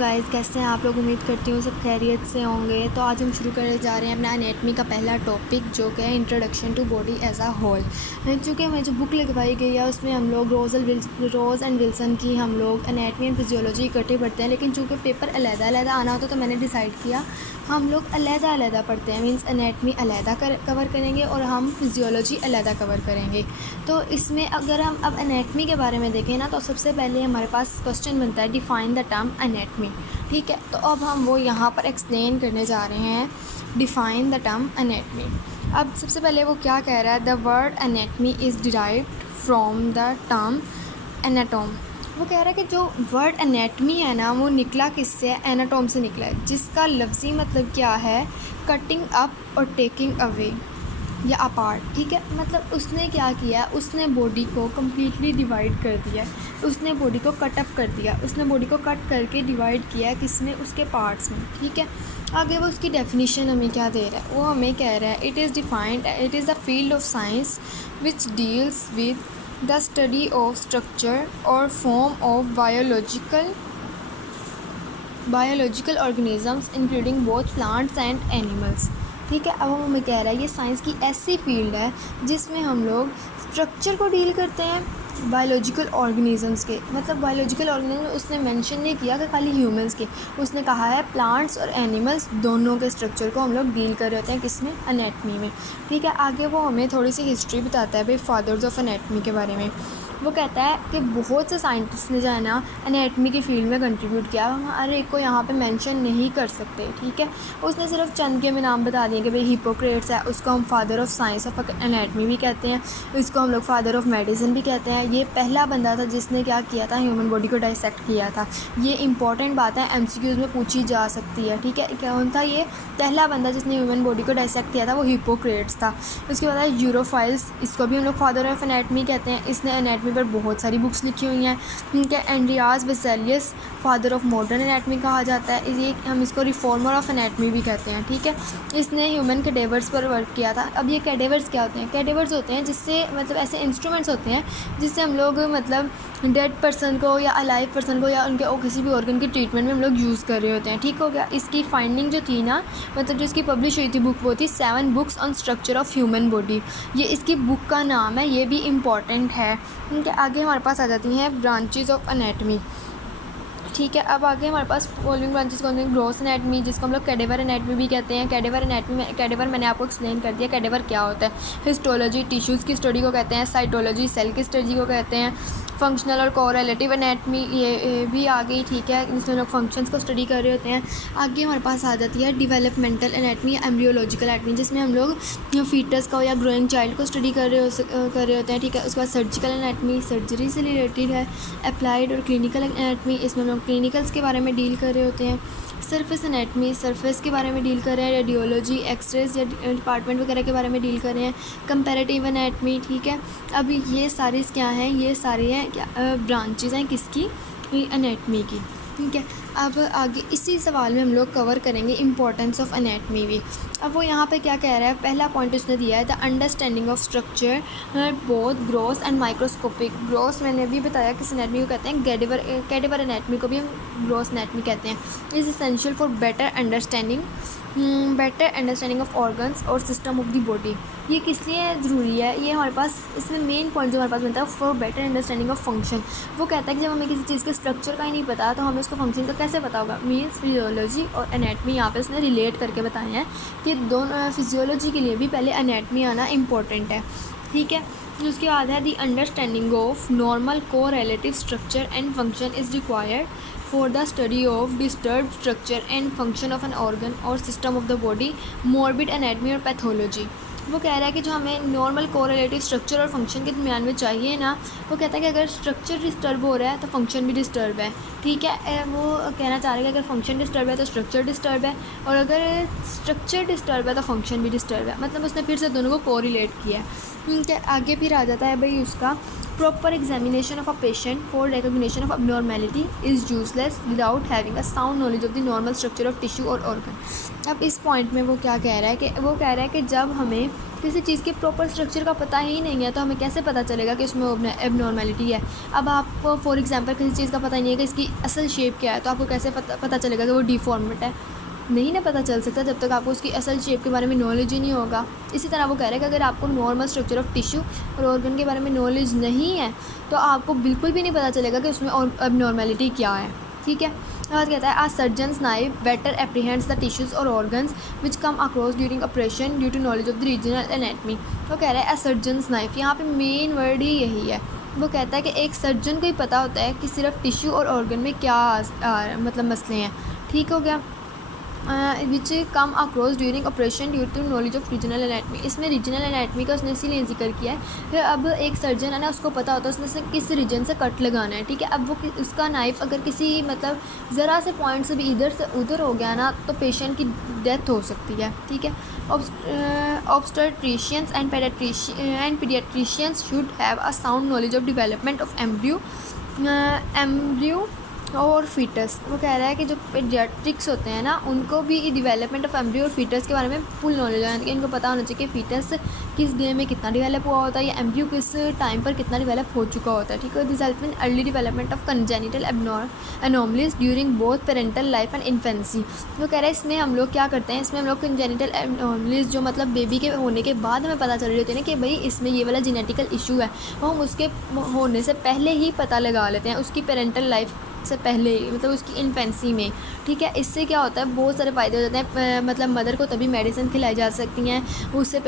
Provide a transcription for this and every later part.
Guys, कैसे हैं आप लोग। उम्मीद करती हूँ सब खैरियत से होंगे। तो आज हम शुरू करने जा रहे हैं अपना एनेटमी का पहला टॉपिक, जो कि है introduction to body as a whole. चूँकि हमें जो बुक लिखवाई गई है उसमें हम लोग रोज़ एंड विल्सन की हम लोग एनेटमी एंड फिजियोलॉजी इकट्ठे पढ़ते हैं, लेकिन चूँकि पेपर अलग-अलग आना होता तो मैंने डिसाइड किया हम लोग अलग-अलग पढ़ते हैं। मीन्स एनेटमी अलग कवर करेंगे और हम फिजियोलॉजी अलग कवर करेंगे। तो इसमें अगर हम अब एनेटमी के बारे में देखें ना, तो सबसे पहले हमारे पास क्वेश्चन बनता है डिफ़ाइन द टर्म एनेटमी। ठीक है, तो अब हम वो यहाँ पर एक्सप्लेन करने जा रहे हैं डिफ़ाइन द टर्म एनेटमी। अब सबसे पहले वो क्या कह रहा है, the word anatomy is derived from the term anatome. वो कह रहा है कि जो वर्ड एनेटमी है ना, वो निकला किससे है, एनाटॉम से निकला है, जिसका लफ्ज़ी मतलब क्या है, कटिंग अप और टेकिंग अवे या अपार्ट। ठीक है, मतलब उसने क्या किया, उसने बॉडी को कम्प्लीटली डिवाइड कर दिया, उसने बॉडी को कट अप कर दिया, उसने बॉडी को कट करके डिवाइड किया किसमें, उसके पार्ट्स में। ठीक है, आगे वो उसकी डेफिनेशन हमें क्या दे रहा है, वो हमें कह रहा है it is the field of science which deals with the study of structure और form of biological organisms including both plants and animals. ठीक है, अब हमें कह रहा है ये साइंस की ऐसी फील्ड है जिसमें हम लोग स्ट्रक्चर को डील करते हैं बायोलॉजिकल ऑर्गेनिजम्स के। मतलब बायोलॉजिकल ऑर्गेनिज्म उसने मेंशन नहीं किया कि खाली ह्यूमंस के, उसने कहा है प्लांट्स और एनिमल्स दोनों के स्ट्रक्चर को हम लोग डील कर रहे होते हैं किसमें, एनेटमी में। ठीक है, आगे वो हमें थोड़ी सी हिस्ट्री बताता है भाई फादर्स ऑफ एनेटमी के बारे में। वो कहता है कि बहुत से साइंटिस्ट ने जो है ना एनेटमी की फील्ड में कंट्रीब्यूट किया, हम हर एक को यहाँ पे मेंशन नहीं कर सकते। ठीक है, उसने सिर्फ चंद के हमें नाम बता दिए कि भाई हिप्पोक्रेट्स है, उसको हम father of science of anatomy भी कहते हैं, इसको हम लोग फादर ऑफ मेडिसिन भी कहते हैं। ये पहला बंदा था जिसने क्या किया था, ह्यूमन बॉडी को डाइसेक्ट किया था। ये इंपॉर्टेंट बात है, MCQs में पूछी जा सकती है। ठीक है, कौन था ये पहला बंदा जिसने ह्यूमन बॉडी को डाइसेक्ट किया था, वो हिप्पोक्रेट्स था। उसके बाद है यूरोफाइल्स, इसको भी हम लोग फादर ऑफ एनेटमी कहते हैं। इसने एनेटमी पर बहुत सारी बुक्स लिखी हुई हैं। ठीक है, Andreas Vesalius father of modern anatomy कहा जाता है, ये हम इसको रिफॉर्मर ऑफ एनेटमी भी कहते हैं। ठीक है, इसने ह्यूमन कैडेवर्स पर वर्क किया था। अब ये कैडेवर्स क्या होते हैं, कैडेवर्स होते हैं जिससे मतलब ऐसे इंस्ट्रूमेंट्स होते हैं जिससे हम लोग मतलब डेड पर्सन को या अलाइव पर्सन को या उनके किसी भी ऑर्गन के ट्रीटमेंट में हम लोग यूज़ कर रहे होते हैं। ठीक हो गया, इसकी फाइंडिंग जो थी ना, मतलब जो इसकी पब्लिश हुई थी बुक, वो थी 7 books on structure of human body. ये इसकी बुक का नाम है, ये भी इम्पॉर्टेंट है। उनके आगे हमारे पास आ जाती हैं ब्रांचेज ऑफ एनेटमी। ठीक है, अब आगे हमारे पास फॉलोइंग ब्रांचेस कौन सी, ग्रॉस एनेटमी जिसको हम लोग कैडेवर एनेटमी भी कहते हैं। कैडेवर एनेटमी में कैडेवर मैंने आपको एक्सप्लेन कर दिया कैडेवर क्या होता है। हिस्टोलॉजी टिश्यूज़ की स्टडी को कहते हैं, साइटोलॉजी सेल की स्टडी को कहते हैं, फंक्शनल और कोरिलेटिव एनेटमी ये भी आ गई। ठीक है, जिसमें लोग फंक्शंस को स्टडी कर रहे होते हैं। आगे हमारे पास आ जाती है डेवलपमेंटल एनेटमी या एम्ब्रियोलॉजिकल एनेटमी, जिसमें हम लोग फीटस को या ग्रोइंग चाइल्ड को स्टडी कर रहे होते हैं। ठीक है, उसके बाद सर्जिकल एनेटमी सर्जरी से रिलेटेड है। अप्लाइड और क्लिनिकल एनेटमी, इसमें हम लोग क्लिनिकल्स के बारे में डील कर रहे होते हैं। सरफेस एनेटमी सरफेस के बारे में डील कर रहे हैं। रेडियोलॉजी एक्सरेज या डिपार्टमेंट वगैरह के बारे में डील कर रहे हैं। Comparative anatomy. ठीक है, अब ये सारी क्या हैं, ये सारी हैं क्या ब्रांचेज़ हैं किसकी, एनेटमी की। ठीक है, अब आगे इसी सवाल में हम लोग कवर करेंगे इंपॉर्टेंस ऑफ एनेटमी भी। अब वो यहाँ पे क्या कह रहा है, पहला पॉइंट उसने दिया है the understanding of structure both gross and microscopic. Gross मैंने भी बताया किस एनेटमी को कहते हैं, कैडेवर एनेटमी को भी हम ग्रॉस एनेटमी कहते हैं। Is essential for better understanding of organs और सिस्टम ऑफ द बॉडी। ये किस लिए ज़रूरी है, ये हमारे पास इसमें मेन पॉइंट जो हमारे पास बनता है for better understanding of function. वो कहता है कि जब हमें किसी चीज़ के स्ट्रक्चर का ही नहीं पता तो हमें उसको फंक्शन का कैसे पता होगा। मीन्स फिजियोलॉजी और एनेटमी यहाँ पे उसने रिलेट करके बताए हैं कि दोनों फिजियोलॉजी के लिए भी पहले एनेटमी आना इम्पोर्टेंट है। ठीक है, उसके बाद है दी अंडरस्टैंडिंग ऑफ नॉर्मल को relative structure and function is required for the study of disturbed structure and function of an organ or system of the body, morbid anatomy और pathology। वो कह रहा है कि जो हमें नॉर्मल कोरिलेटिव स्ट्रक्चर और फंक्शन के दरमियान में चाहिए ना, वो कहता है कि अगर स्ट्रक्चर डिस्टर्ब हो रहा है तो फंक्शन भी डिस्टर्ब है। ठीक है, वो कहना चाह रहे हैं कि अगर फंक्शन डिस्टर्ब है तो स्ट्रक्चर डिस्टर्ब है, और अगर स्ट्रक्चर डिस्टर्ब है तो फंक्शन भी डिस्टर्ब है। मतलब उसने फिर से दोनों को कोरिलेट किया है। ठीक है, आगे फिर आ जाता है भाई उसका proper examination of a patient for recognition of abnormality is useless without having a sound knowledge of the normal structure of tissue और ऑर्गन। अब इस पॉइंट में वो क्या कह रहा है कि वो कह रहा है कि जब हमें किसी चीज़ के प्रॉपर स्ट्रक्चर का पता ही नहीं है तो हमें कैसे पता चलेगा कि उसमें एबनॉर्मेलिटी है। अब आपको फॉर एग्जांपल किसी चीज़ का पता नहीं है कि इसकी असल शेप क्या है, तो आपको कैसे पता चलेगा कि वो डिफॉर्मेट है? नहीं ना पता चल सकता जब तक आपको उसकी असल शेप के बारे में नॉलेज ही नहीं होगा। इसी तरह वो कह रहे हैं कि अगर आपको नॉर्मल स्ट्रक्चर ऑफ टिश्यू और ऑर्गन के बारे में नॉलेज नहीं है तो आपको बिल्कुल भी नहीं पता चलेगा कि उसमें एबनॉर्मेलिटी क्या है। ठीक है, और कहता है a surgeon's knife better apprehends the tissues और organs which come across during operation due to knowledge of the regional anatomy. वो कह रहा है आ सर्जन्स नाइफ, यहाँ पे मेन वर्ड ही यही है। वो कहता है कि एक सर्जन को ही पता होता है कि सिर्फ टिश्यू और ऑर्गन में क्या मतलब मसले हैं। ठीक हो गया, which come across during operation due to knowledge of regional anatomy. इसमें रीजनल एनाटमी का उसने इसीलिए जिक्र किया है कि अब एक सर्जन है ना, उसको पता होता है उसने से किस रीजन से कट लगाना है। ठीक है, अब वो उसका नाइफ अगर किसी मतलब ज़रा से पॉइंट से भी इधर से उधर हो गया ना तो पेशेंट की डेथ हो सकती है। ठीक है, obstetricians and paediatricians should have a sound knowledge of development of embryo और फीटस। वो कह रहा है कि जो पेडियाट्रिक्स होते हैं ना उनको भी डेवलपमेंट ऑफ एम्ब्रियो और फीटस के बारे में फुल नॉलेज है कि इनको पता होना चाहिए कि फीटस किस डे में कितना डेवलप हुआ होता है या एम्ब्रियो किस टाइम पर कितना डेवलप हो चुका होता है। ठीक है, this help in early development of congenital anomalies during both parental life and infancy. वो कह रहा है इसमें हम लोग क्या करते हैं, इसमें हम लोग कंजेनिटल एनोमलीज जो मतलब बेबी के होने के बाद हमें पता चल रही होती है ना कि भाई इसमें ये वाला जेनेटिकल इशू है, वो हम उसके होने से पहले ही पता लगा लेते हैं, उसकी पेरेंटल लाइफ से पहले ही, मतलब उसकी इन्फेंसी में। ठीक है, इससे क्या होता है बहुत सारे फ़ायदे हो जाते हैं। मतलब मदर को तभी मेडिसिन खिलाई जा सकती हैं, उससे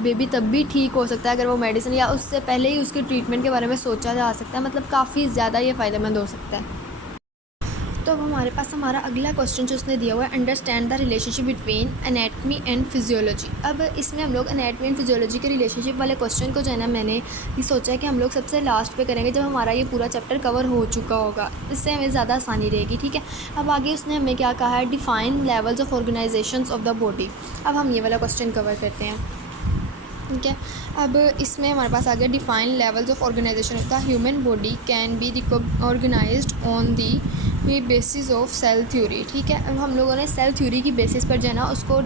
बेबी तब भी ठीक हो सकता है अगर वो मेडिसिन, या उससे पहले ही उसके ट्रीटमेंट के बारे में सोचा जा सकता है। मतलब काफ़ी ज़्यादा ये फ़ायदेमंद हो सकता है। तो अब हमारे पास हमारा अगला क्वेश्चन जो उसने दिया हुआ है, understand the relationship between anatomy and physiology. अब इसमें हम लोग एनाटमी एंड फिजियोलॉजी के रिलेशनशिप वाले क्वेश्चन को जो है ना, मैंने ये सोचा है कि हम लोग सबसे लास्ट पे करेंगे जब हमारा ये पूरा चैप्टर कवर हो चुका होगा, इससे हमें ज़्यादा आसानी रहेगी। ठीक है, अब आगे उसने हमें क्या कहा है, define levels of organisations of the body. अब हम ये वाला क्वेश्चन कवर करते हैं। ठीक है, अब इसमें हमारे पास आ गया define levels of organization of the human body can be organized on the basis of cell theory. ठीक है, अब हम लोगों ने सेल थ्योरी की बेसिस पर जो है ना उसको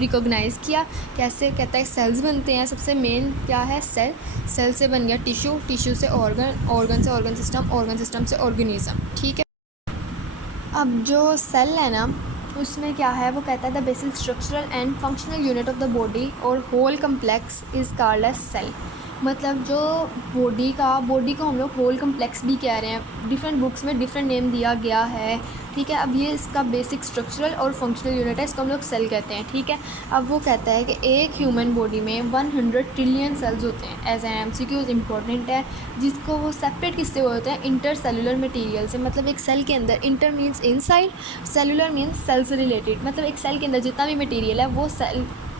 रिकॉग्नाइज़ किया। कैसे? कहता है सेल्स बनते हैं, सबसे मेन क्या है सेल, सेल से बन गया टिश्यू, टिश्यू से ऑर्गन, ऑर्गन से ऑर्गन सिस्टम, ऑर्गन सिस्टम से ऑर्गेनिज्म। ठीक है, अब जो सेल है ना उसमें क्या है, वो कहता है the basic structural and functional unit of the body or whole complex is called as cell. मतलब जो बॉडी को हम लोग होल कम्प्लेक्स भी कह रहे हैं, डिफरेंट बुक्स में डिफरेंट नेम दिया गया है। ठीक है, अब ये इसका बेसिक स्ट्रक्चरल और फंक्शनल यूनिट है, इसको हम लोग सेल कहते हैं। ठीक है, अब वो कहता है कि एक ह्यूमन बॉडी में 100 ट्रिलियन सेल्स होते हैं। एज एन MCQ इम्पॉर्टेंट है, जिसको वो सेपरेट किससे होते हैं, इंटर सेलुलर मटीरियल से। मतलब एक सेल के अंदर, inter means inside, cellular means cell से रिलेटेड, मतलब एक सेल के अंदर जितना भी मटीरियल है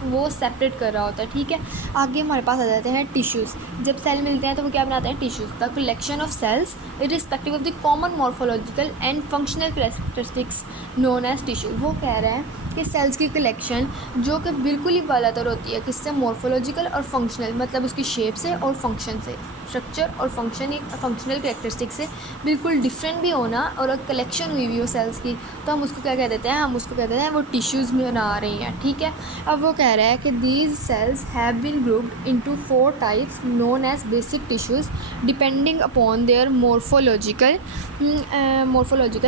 वो सेपरेट कर रहा होता है। ठीक है, आगे हमारे पास आ जाते हैं टिश्यूज़। जब सेल मिलते हैं तो वो क्या बनाते हैं, tissues. The collection of cells irrespective of the common morphological and functional characteristics known as tissue. वो कह रहे हैं कि सेल्स की कलेक्शन जो कि बिल्कुल ही बालातर होती है, किससे, मॉर्फोलॉजिकल और फंक्शनल, मतलब उसकी शेप से और फंक्शन से, स्ट्रक्चर और फंक्शनल कैरेक्टरिस्टिक से बिल्कुल डिफरेंट भी होना, और अगर कलेक्शन हुई हुई हो सेल्स की तो हम उसको क्या कह देते हैं, हम उसको कहते हैं वो टिश्यूज़ में बना रही हैं। ठीक है, अब वो कह रहा है कि these cells have been grouped into 4 types known as basic tissues depending upon their morphological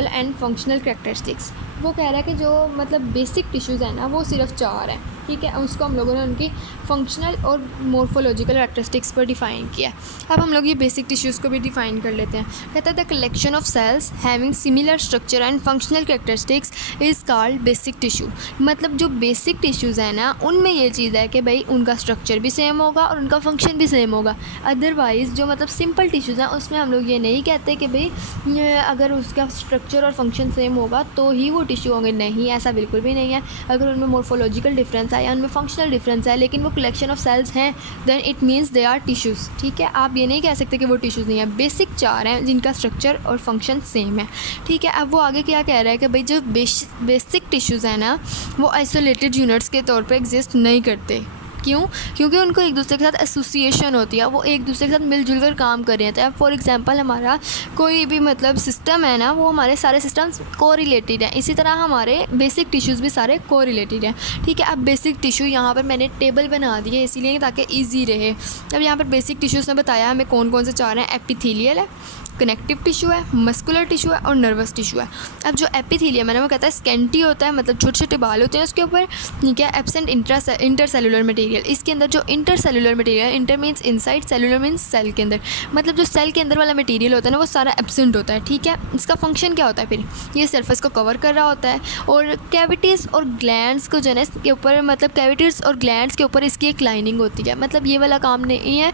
and functional characteristics. वो कह रहा है कि जो मतलब बेसिक टिश्यूज़ हैं ना वो सिर्फ 4 हैं। ठीक है, उसको हम लोगों ने उनकी फंक्शनल और मॉर्फोलॉजिकल कैरेक्टरिस्टिक्स पर डिफ़ाइन किया। अब हम लोग ये बेसिक टिश्यूज़ को भी डिफ़ाइन कर लेते हैं। कहता है the collection of sales having similar structure and functional characteristics is called basic tissue. मतलब जो बेसिक टिश्यूज़ हैं ना उनमें ये चीज़ है कि भाई उनका स्ट्रक्चर भी सेम होगा और उनका फंक्शन भी सेम होगा। अदरवाइज़ जो मतलब सिंपल टिश्यूज़ हैं उसमें हम लोग ये नहीं कहते कि भाई अगर उसका स्ट्रक्चर और फंक्शन सेम होगा तो ही वो टिश्यू होंगे, नहीं, ऐसा बिल्कुल भी नहीं है। अगर उनमें मॉर्फोलॉजिकल डिफरेंस है या उनमें फंक्शनल डिफरेंस है लेकिन वो कलेक्शन ऑफ सेल्स हैं, then it means they are tissues. ठीक है, आप ये नहीं कह सकते कि वो टिश्यूज़ नहीं है। बेसिक 4 हैं जिनका स्ट्रक्चर और फंक्शन सेम है। ठीक है, अब वो आगे क्या कह रहा है कि भाई जो बेसिक टिश्यूज़ हैं ना वो आइसोलेटेड यूनिट्स के तौर पे एग्जिस्ट नहीं करते। क्यों? क्योंकि उनको एक दूसरे के साथ एसोसिएशन होती है, वो एक दूसरे के साथ मिलजुल कर काम कर रहे हैं। तो अब फॉर एग्जांपल हमारा कोई भी मतलब सिस्टम है ना, वो हमारे सारे सिस्टम्स कोरिलेटेड हैं। इसी तरह हमारे बेसिक टिश्यूज़ भी सारे कोरिलेटेड हैं, ठीक है। अब बेसिक टिश्यू यहाँ पर मैंने टेबल बना दी है इसीलिए ताकि ईजी रहे। अब यहाँ पर बेसिक टिश्यूज़ ने बताया हमें कौन कौन से चार हैं। एपिथेलियल है, कनेक्टिव टिश्यू है, मस्कुलर टिश्यू है और नर्वस टिश्यू है। अब जो एपिथेलियम है ना, वो कहता है स्कैंटी होता है, मतलब छोटे छोटे बाल होते हैं उसके ऊपर, ठीक है। एब्सेंट इंटरसेलुलर मटेरियल, इसके अंदर जो intercellular material, inter means inside, cellular means cell के अंदर, मतलब जो सेल के अंदर वाला मटेरियल होता है ना वो सारा एब्सेंट होता है, ठीक है। इसका फंक्शन क्या होता है फिर, ये सर्फेस को कवर कर रहा होता है। और कैविटीज़ और ग्लैंड्स को जो है ना इसके ऊपर, मतलब कैविटीज़ और ग्लैंड्स के ऊपर इसकी एक लाइनिंग होती है, मतलब ये वाला काम नहीं है।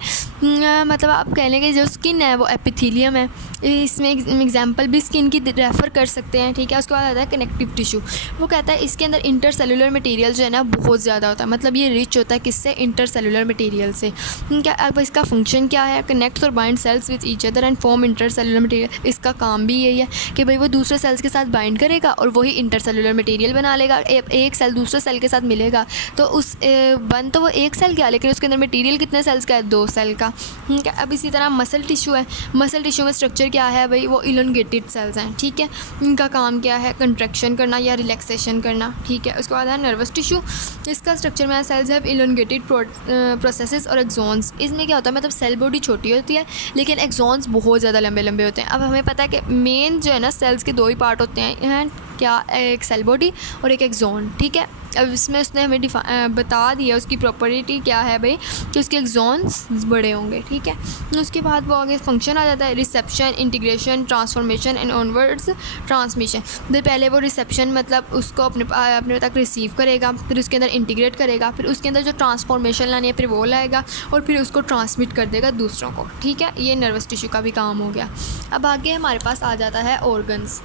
मतलब आप कह लेंगे जो स्किन है वो एपिथेलियम है, इसमें एग्जांपल भी स्किन की रेफ़र कर सकते हैं, ठीक है। उसके बाद आता है कनेक्टिव टिश्यू, वो कहता है इसके अंदर इंटरसेलुलर मटेरियल जो है ना बहुत ज़्यादा होता है, मतलब ये रिच होता है किससे, इंटरसेलुलर मटेरियल से, क्या। अब इसका फंक्शन क्या है, कनेक्ट्स और bind cells with each other and form intercellular material. इसका काम भी यही है कि भाई वो दूसरे सेल्स के साथ बाइंड करेगा और वही इंटरसेलुलर मटेरियल बना लेगा। एक सेल दूसरे सेल के साथ मिलेगा तो उस बन तो वो एक सेल का, लेकिन उसके अंदर मटेरियल कितने सेल्स का है, 2 सेल का, ठीक है। अब इसी तरह मसल टिश्यू है, मसल टिश्यू में स्ट्रक्चर क्या है भाई, वो इलोंगेटेड सेल्स हैं, ठीक है। इनका काम क्या है, कंट्रैक्शन करना या रिलैक्सेशन करना, ठीक है। उसके बाद है नर्वस टिश्यू, इसका स्ट्रक्चर में सेल्स हैव इलोंगेटेड प्रोसेसेस और एक्सॉन्स। इसमें क्या होता है, मतलब सेल बॉडी छोटी होती है लेकिन एक्सॉन्स बहुत ज़्यादा लंबे लंबे होते हैं। अब हमें पता है कि मेन जो है ना सेल्स के 2 ही पार्ट होते हैं, क्या, एक सेल बॉडी और एक एक्सॉन, ठीक है। अब इसमें उसने हमें बता दिया उसकी प्रॉपर्टी क्या है भाई, कि उसके एक्सॉन्स बड़े होंगे, ठीक है। उसके बाद वो आगे फंक्शन आ जाता है, reception, integration, transformation and onwards transmission. तो पहले वो रिसेप्शन मतलब उसको अपने तक रिसीव करेगा, फिर उसके अंदर इंटीग्रेट करेगा, फिर उसके अंदर जो ट्रांसफॉर्मेशन लानी है फिर वो लाएगा और फिर उसको ट्रांसमिट कर देगा दूसरों को, ठीक है। ये नर्वस टिश्यू का भी काम हो गया। अब आगे हमारे पास आ जाता है ऑर्गन्स,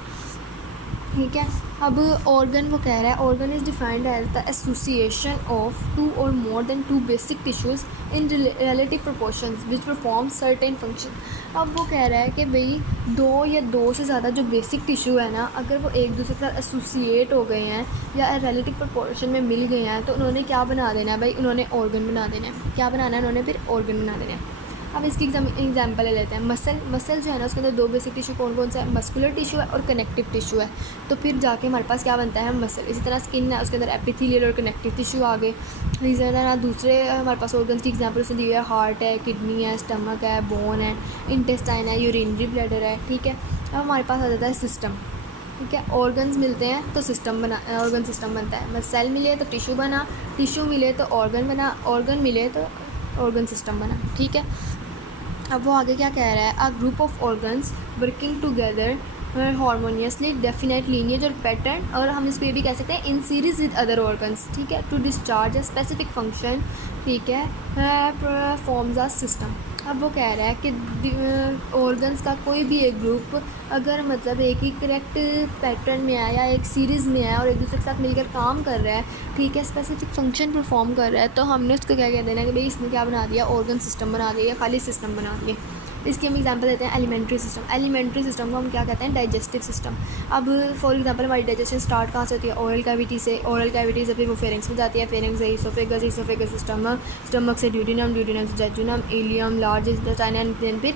ठीक है। अब ऑर्गन वो कह रहा है, organ is defined as the association of 2 और more than 2 basic tissues in relative proportions which perform certain function. अब वो कह रहा है कि भाई 2 या 2 से ज़्यादा जो बेसिक टिश्यू है ना, अगर वो एक दूसरे के साथ एसोसिएट हो गए हैं या रिलेटिव प्रोपोर्शन में मिल गए हैं तो उन्होंने क्या बना देना है भाई, उन्होंने ऑर्गन बना देना है। क्या बनाना है उन्होंने, फिर ऑर्गन बना देना है। अब इसकी एग्जाम्पल ले लेते हैं। मसल जो है ना उसके अंदर 2 बेसिक टिश्यू कौन कौन सा है, मस्कुलर टिश्यू है और कनेक्टिव टिश्यू है। तो फिर जाके हमारे पास क्या बनता है, मसल। इसी तरह स्किन है, उसके अंदर एपिथेलियल और कनेक्टिव टिश्यू आ गए। इसी तरह दूसरे हमारे पास ऑर्गन्स की एग्जाम्पल उसने दी है, हार्ट है, किडनी है, स्टमक है, बोन है, इंटेस्टाइन है, यूरिनरी ब्लैडर है, ठीक है। अब हमारे पास आ जाता है सिस्टम, ठीक है। ऑर्गन्स मिलते हैं तो सिस्टम बना, ऑर्गन सिस्टम बनता है। मतलब सेल मिले तो टिश्यू बना, टिश्यू मिले तो ऑर्गन बना, ऑर्गन मिले तो ऑर्गन सिस्टम बना, ठीक है। अब वो आगे क्या कह रहा है, a group of organs working together harmoniously definite lineage और पैटर्न, और हम इसको ये भी कह सकते हैं in series with other organs, ठीक है, to discharge a specific function, ठीक है, फॉर्म्स अ सिस्टम। अब वो कह रहा है कि ऑर्गन्स का कोई भी एक ग्रुप अगर मतलब एक ही करेक्ट पैटर्न में है या एक सीरीज़ में है और एक दूसरे के साथ मिलकर काम कर रहा है, ठीक है, स्पेसिफिक फंक्शन परफॉर्म कर रहा है, तो हमने उसको क्या कह देना है कि भाई इसने क्या बना दिया, ऑर्गन सिस्टम बना दिया या खाली सिस्टम बना दिया। इसकी हम एग्जांपल देते हैं एलिमेंट्री सिस्टम। एलिमेंट्री सिस्टम को हम क्या कहते हैं, डाइजेस्टिव सिस्टम। अब फॉर एग्जांपल हमारी डाइजेशन स्टार्ट कहाँ से होती है, ओरल कैविटी से। ओरल कैविटी से फिर वो फेरिंग्स में जाती है, फेरिंग्स से इसोफेगस, इसोफेगस से स्टमक, स्टमक से ड्यूडिनम, ड्यूडिनम से jejunum, ileum, large intestine and then फिर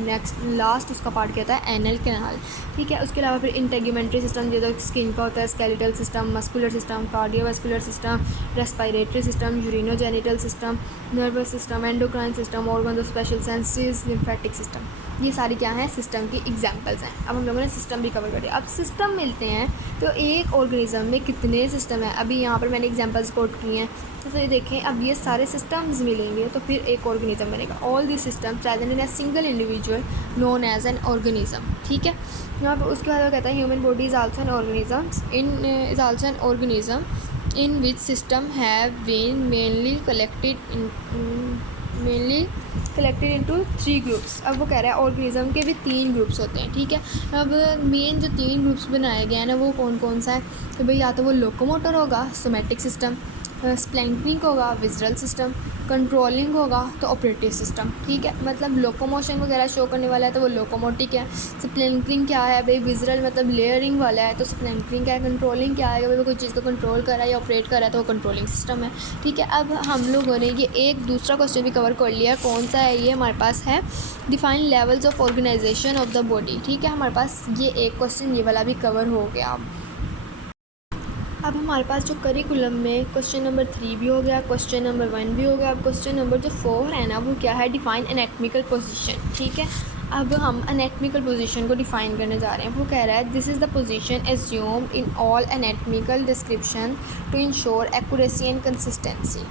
नेक्स्ट लास्ट उसका पार्ट क्या होता है, एनल कैनाल, ठीक है। उसके अलावा फिर इंटेग्यूमेंट्री सिस्टम जो स्किन का होता है, skeletal system, muscular system, cardiovascular system, respiratory system, urinogenital system, nervous system, endocrine system, organ of special senses, lymphatic system. ये सारी क्या हैं, सिस्टम की एग्जांपल्स हैं। अब हम लोगों ने सिस्टम भी कवर कर दिया। अब सिस्टम मिलते हैं तो एक ऑर्गेनिज्म में कितने सिस्टम है, अभी यहाँ पर मैंने एग्जांपल्स कोट किए हैं, तो ये देखें। अब ये सारे सिस्टम्स मिलेंगे तो फिर एक ऑर्गेनिज्म बनेगा। All the system present in a single individual known as an organism, ठीक है। यहाँ पर उसके बाद वो कहता है human body is also an organism in which system have been mainly collected into 3 groups. अब वो कह रहा है ऑर्गेनिज्म के भी 3 ग्रुप्स होते हैं, ठीक है। अब मेन जो 3 ग्रुप्स बनाए गए हैं ना वो कौन कौन सा है, तो भाई या तो वो लोकोमोटर होगा, सोमैटिक सिस्टम, स्प्लैंक्निक होगा, विजरल सिस्टम, कंट्रोलिंग होगा तो ऑपरेटिव सिस्टम, ठीक है। मतलब लोकोमोशन वगैरह शो करने वाला है तो वो लोकोमोटिक है। स्प्लैंकिंग क्या है भाई, विजुअल मतलब लेयरिंग वाला है तो स्प्लैंकिंग क्या है। कंट्रोलिंग क्या है भाई, कोई चीज़ को कंट्रोल कर रहा है या ऑपरेट कर रहा है तो वो कंट्रोलिंग सिस्टम है, ठीक है। अब हम लोगों ने ये एक दूसरा क्वेश्चन भी कवर कर लिया, कौन सा है ये हमारे पास है, define levels of organization of the body, ठीक है। हमारे पास ये एक क्वेश्चन ये वाला भी कवर हो गया। अब हमारे पास जो करिकुलम में क्वेश्चन नंबर 3 भी हो गया, क्वेश्चन नंबर 1 भी हो गया। अब क्वेश्चन नंबर जो 4 है ना वो क्या है, डिफाइन एनेटमिकल पोजीशन, ठीक है। अब हम एनेटमिकल पोजीशन को डिफाइन करने जा रहे हैं। वो कह रहा है this is the position assume in all anatomical description to ensure accuracy and consistency,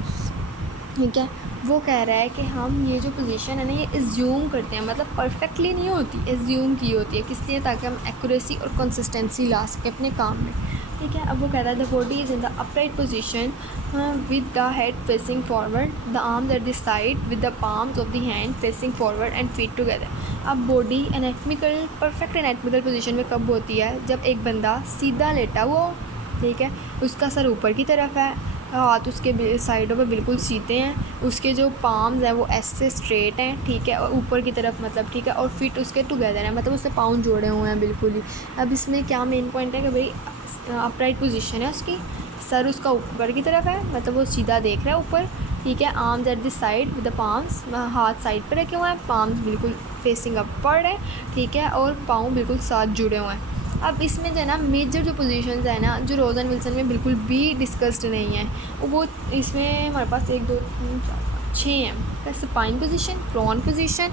ठीक है। वो कह रहा है कि हम ये जो पोजीशन है ना ये एज्यूम करते हैं, मतलब परफेक्टली नहीं होती, एज्यूम की होती है, किस लिए, ताकि हम एक्यूरेसी और कंसिस्टेंसी ला सकें अपने काम में, ठीक है। अब वो कह रहा है the body is in the upright position with the head facing forward, the arms at the side with the palms of the hand facing forward and feet together. अब बॉडी एनेटमिकल परफेक्ट एनेटमिकल पोजीशन में कब होती है, जब एक बंदा सीधा लेटा हुआ हो, ठीक है, उसका सर ऊपर की तरफ है, हाथ उसके साइडों पे बिल्कुल सीधे हैं, उसके जो पाम्स हैं वो ऐसे स्ट्रेट हैं, ठीक है, और ऊपर की तरफ मतलब, ठीक है, और फिट उसके टुगेदर हैं, मतलब उससे पाँव जोड़े हुए हैं बिल्कुल ही। अब इसमें क्या मेन पॉइंट है कि भाई अपराइट पोजीशन है उसकी, सर उसका ऊपर की तरफ है, मतलब वो सीधा देख रहा है ऊपर, ठीक है। Arms at the side with the palms, हाथ साइड पर रखे हुए हैं, पाम्स बिल्कुल फेसिंग अपवर्ड है, ठीक है, और पाँव बिल्कुल साथ जुड़े हुए हैं। अब इसमें जो है ना मेजर जो पोजीशंस है ना जो रोज एंड विल्सन में बिल्कुल भी डिस्कस्ड नहीं है, वो इसमें हमारे पास 1 2 3 4 5 6 हैं। Supine position, prone position,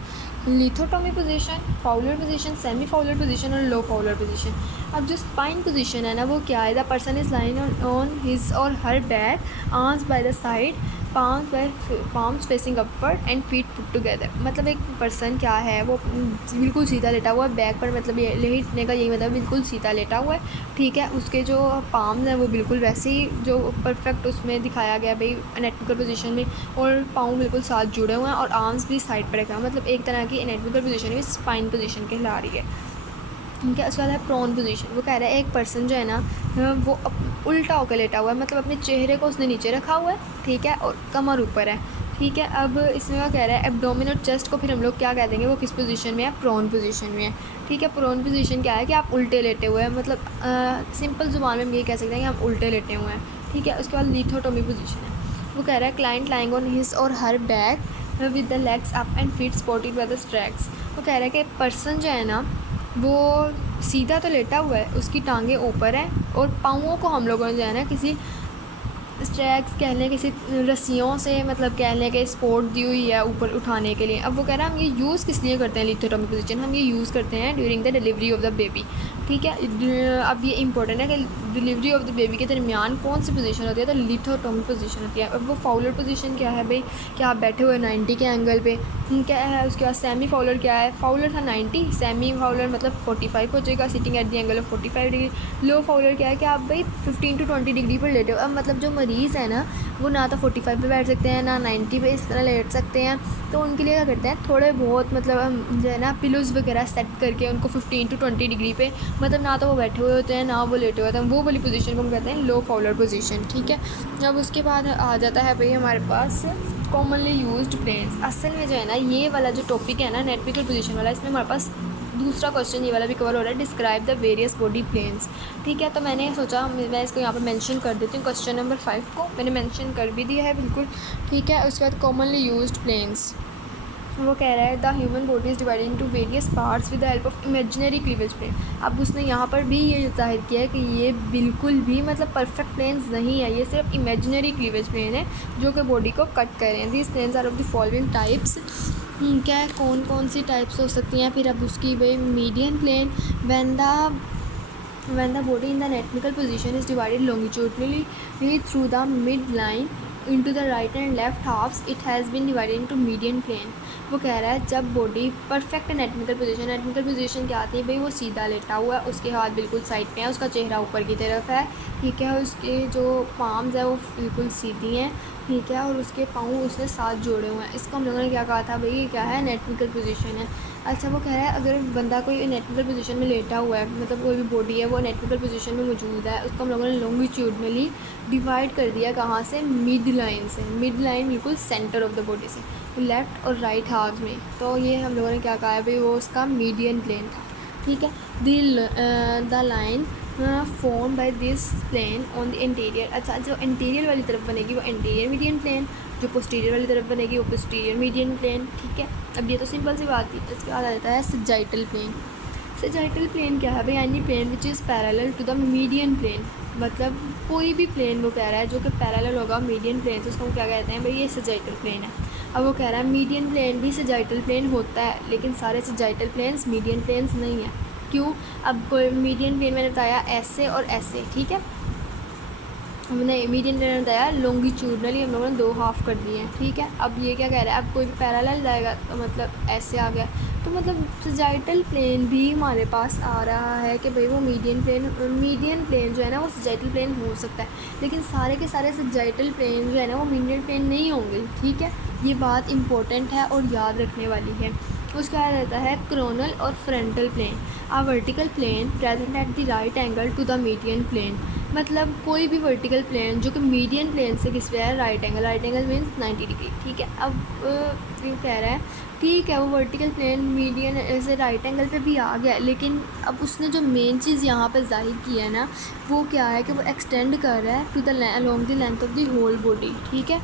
lithotomy position, Fowler position, semi Fowler position और लो फाउलर पोजीशन। अब जो स्पाइन पोजीशन है ना वो क्या है, the person is lying on his or her back, arms by the side, palms facing upward and feet put together. मतलब एक पर्सन क्या है वो बिल्कुल सीधा लेटा हुआ है, बैक पर मतलब ये लेटने का यही मतलब बिल्कुल सीधा लेटा हुआ है, ठीक है। उसके जो पाम्स हैं वो बिल्कुल वैसे ही जो परफेक्ट उसमें दिखाया गया भाई एनेटमिकल पोजीशन में, और पाँव बिल्कुल साथ जुड़े हुए हैं और आर्म्स भी साइड पर रखे हुए हैं, मतलब एक तरह की एनेटमिकल पोजीशन भी स्पाइन पोजीशन कहला रही है, ठीक है। उसके बाद है प्रोन पोजीशन। वो कह रहा है एक पर्सन जो है ना वो उल्टा होकर लेटा हुआ है, मतलब अपने चेहरे को उसने नीचे रखा हुआ है, ठीक है, और कमर ऊपर है, ठीक है। अब इसमें वो कह रहा है एब्डोमिन और चेस्ट को फिर हम लोग क्या कह देंगे, वो किस पोजीशन में है, प्रोन पोजीशन में है, ठीक है। प्रोन पोजीशन क्या है कि आप उल्टे लेटे हुए हैं, मतलब सिंपल जुबान में हम ये कह सकते हैं कि हम उल्टे लेटे हुए हैं, ठीक है। उसके बाद लिथोटोमी पोजीशन है। वो कह रहा है client lying on his or her back with the legs up and feet supported by the straps. वो कह रहा है कि पर्सन जो है ना वो सीधा तो लेटा हुआ है, उसकी टांगें ऊपर हैं और पाँवों को हम लोगों ने जो है ना किसी स्ट्रैक्स कह लें, किसी रस्सियों से मतलब कह लें कि सपोर्ट दी हुई है ऊपर उठाने के लिए। अब वो कह रहा है हम ये यूज़ किस लिए करते हैं लिथोटोमी पोजीशन, हम ये यूज़ करते हैं during the delivery of the baby, ठीक है। अब ये इंपॉर्टेंट है कि डिलीवरी ऑफ द बेबी के दरमियान कौन सी पोजीशन होती है, तो लिथोटोमी पोजीशन होती है। अब वो फाउलर पोजीशन क्या है भाई, क्या आप बैठे हुए 90 के एंगल पे, क्या है। उसके बाद सेमी फाउलर क्या है, फाउलर था 90, सेमी फाउलर मतलब 45 हो जाएगा, sitting at the angle of 45 degree. Low Fowler क्या है कि आप भाई 15 to 20 डिग्री पर लेटे हो। अब मतलब जो मरीज़ है ना वो ना तो 45 पे बैठ सकते हैं ना 90 पे इस तरह लेट सकते हैं, तो उनके लिए क्या करते हैं थोड़े बहुत मतलब हम जो है ना पिलोज़ वगैरह सेट करके उनको 15 to 20 डिग्री पे, मतलब ना तो वो बैठे हुए होते हैं ना वो लेटे हुए होते हैं, वो वाली पोजीशन को हम कहते हैं लो फाउलर पोजीशन, ठीक है। अब उसके बाद आ जाता है भाई हमारे पास कॉमनली यूज्ड प्लेन्स। असल में जो है ना ये वाला जो टॉपिक है ना एनेटमिकल पोजीशन वाला, इसमें हमारे पास दूसरा क्वेश्चन ये वाला भी कवर हो रहा है, describe the various body planes, ठीक है। तो मैंने सोचा मैं इसको यहाँ पर मेंशन कर देती हूँ, क्वेश्चन नंबर 5 को मैंने मेंशन कर भी दिया है बिल्कुल, ठीक है। उसके बाद कॉमनली यूज्ड प्लेन्स। वो कह रहा है the human body is divided into various parts with the help of imaginary cleavage plane. अब उसने यहाँ पर भी ये जाहिर किया है कि ये बिल्कुल भी मतलब परफेक्ट प्लेन्स नहीं है, ये सिर्फ इमेजिनरी क्लीवेज प्लेन है जो कि बॉडी को कट कर रहे हैं। This planes are of the following types, क्या है कौन कौन सी टाइप्स हो सकती हैं। फिर अब उसकी भाई median plane, when the body in the anatomical position is divided longitudinally through the midline into the right and left halves, it has been divided into median plane। वो कह रहा है जब बॉडी परफेक्ट एनेटमिकल पोजीशन क्या आती है भाई, वो सीधा लेटा हुआ है, उसके हाथ बिल्कुल साइड पे हैं, उसका चेहरा ऊपर की तरफ है, ठीक है। उसके जो पाम्स है वो बिल्कुल सीधी हैं, ठीक है, और उसके पाँव उसने साथ जोड़े हुए हैं। इसको हम लोगों ने क्या कहा था भाई, ये क्या है एनेटमिकल पोजीशन है। अच्छा, वो कह रहा है अगर बंदा कोई एनाटॉमिकल पोजीशन में लेटा हुआ है, मतलब कोई भी बॉडी है वो एनाटॉमिकल पोजीशन में मौजूद है, उसको हम लोगों ने लॉन्गिट्यूडनली डिवाइड कर दिया। कहाँ से? मिड लाइन से। मिड लाइन बिल्कुल सेंटर ऑफ द बॉडी से, लेफ़्ट और राइट हाफ में। तो ये हम लोगों ने क्या कहा है भाई, वो उसका मीडियन प्लेन था। ठीक है, the line form by this plane on the interior. अच्छा, जो इंटीरियर वाली तरफ बनेगी वो इंटीरियर मीडियन प्लेन, जो पोस्टीरियर वाली तरफ बनेगी वो पोस्टीरियर मीडियन प्लेन। ठीक है, अब ये तो सिंपल सी बात थी। इसके बाद आ जाता है सजाइटल प्लेन। सजाइटल प्लेन क्या है भाई? Any plane which is parallel to the median plane. मतलब कोई भी प्लेन वो कह रहा है जो कि पैरेलल होगा मीडियन प्लेन से, उसको हम क्या कहते हैं भाई? ये सजाइटल प्लेन है। अब वो कह रहा है मीडियन प्लेन भी सजाइटल प्लेन होता है, लेकिन सारे सजाइटल प्लेन्स मीडियन प्लेन्स नहीं है। क्यों? अब कोई मीडियन प्लेन मैंने बताया ऐसे और ऐसे। ठीक है, हमने मीडियन प्लेन बताया लॉन्गिट्यूडनली हम लोगों ने 2 हाफ कर दिए हैं। ठीक है, अब ये क्या कह रहा है? अब कोई भी पैरेलल जाएगा तो मतलब ऐसे आ गया, तो मतलब सजाइटल प्लेन भी हमारे पास आ रहा है कि भाई वो मीडियन प्लेन जो है ना वो सजाइटल प्लेन हो सकता है, लेकिन सारे के सारे सजाइटल प्लेन जो है ना वो मीडियन प्लेन नहीं होंगे। ठीक है, ये बात इंपॉर्टेंट है और याद रखने वाली है। उसका आ रहता है क्रोनल और frontal plane. A vertical plane present at the right angle to the median plane. मतलब कोई भी वर्टिकल प्लेन जो कि मीडियन प्लेन से किस पे है? Right angle means 90 degree. ठीक है, अब ये कह रहा है ठीक है वो वर्टिकल प्लेन मीडियन से राइट एंगल पे भी आ गया, लेकिन अब उसने जो मेन चीज़ यहाँ पे जाहिर की है ना वो क्या है कि वो एक्सटेंड कर रहा है to the along the length of the whole body. ठीक है,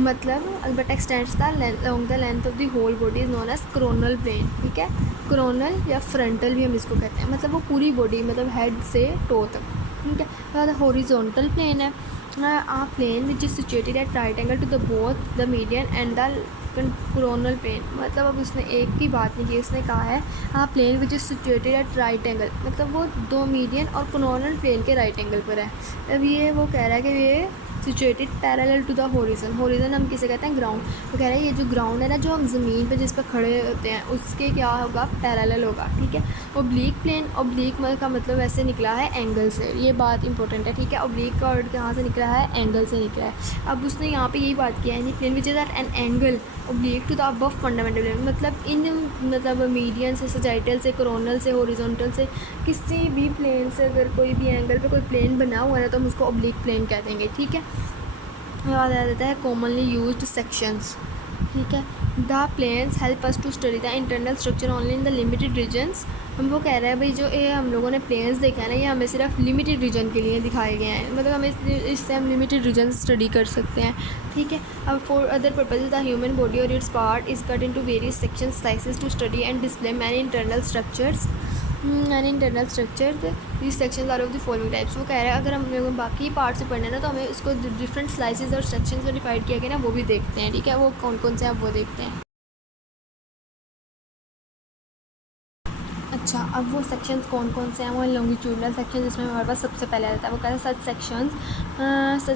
मतलब but extends the along the length of the whole body is known as coronal plane. ठीक है, क्रोनल या फ्रंटल भी हम इसको कहते हैं, मतलब वो पूरी बॉडी मतलब हेड से टो तक। ठीक है, तो हॉरिजॉन्टल प्लेन है a plane which is situated at right angle to the both the median and the coronal plane. मतलब अब उसने एक की बात नहीं की, उसने कहा है plane which is situated at right angle, मतलब वो 2 मीडियन और क्रोनल प्लेन के राइट एंगल पर है। अब ये वो कह रहा है कि ये situated parallel to the horizon. Horizon हम किसे कहते हैं? ग्राउंड। तो कह रहा है ये जो ग्राउंड है ना, जो हम ज़मीन पे जिस पर खड़े होते हैं उसके क्या होगा? पैरेलल होगा। ठीक है, ओब्लीक प्लेन, ओब्लीक का मतलब वैसे निकला है एंगल से, ये बात इंपॉर्टेंट है। ठीक है, ओब्लीक का वर्ड कहाँ से निकला है? एंगल से निकला है। अब उसने यहाँ पे यही बात किया है, plane which is at an angle oblique to the above fundamental plane. मतलब इन मतलब मीडियन से, सजाइटल से, कोरोनल से, हॉरिजॉन्टल से, किसी भी प्लेन से अगर कोई भी एंगल पे कोई प्लेन बना हुआ है तो हम उसको ओब्लीक प्लेन कह देंगे। ठीक है, याद आ जाता है कॉमनली यूज्ड सेक्शंस। ठीक है, the planes help us to study the internal structure only in the limited regions. हम वो कह रहे हैं भाई जो ये हम लोगों ने प्लेन्स देखा है ना, ये हमें सिर्फ लिमिटेड रीजन के लिए दिखाए गए हैं, मतलब हमें इससे हम लिमिटेड रीजन स्टडी कर सकते हैं। ठीक है, अब for other purposes the human body or its part is cut into various sections sizes to study and display many internal structures this sections are of the following types. वो कह रहा है अगर हम लोग बाकी पार्ट से पढ़ना है ना तो हमें इसको डिफरेंट स्लाइसेस और सेक्शंस में डिवाइड किया गया ना, वो भी देखते हैं। ठीक है, वो कौन कौन से हैं वो देखते हैं। अच्छा, अब वो सेक्शंस कौन कौन से हैं? वो लॉन्गिट्यूडनल सेक्शन जिसमें हमारे पास सबसे पहले आता है, वो कहता है such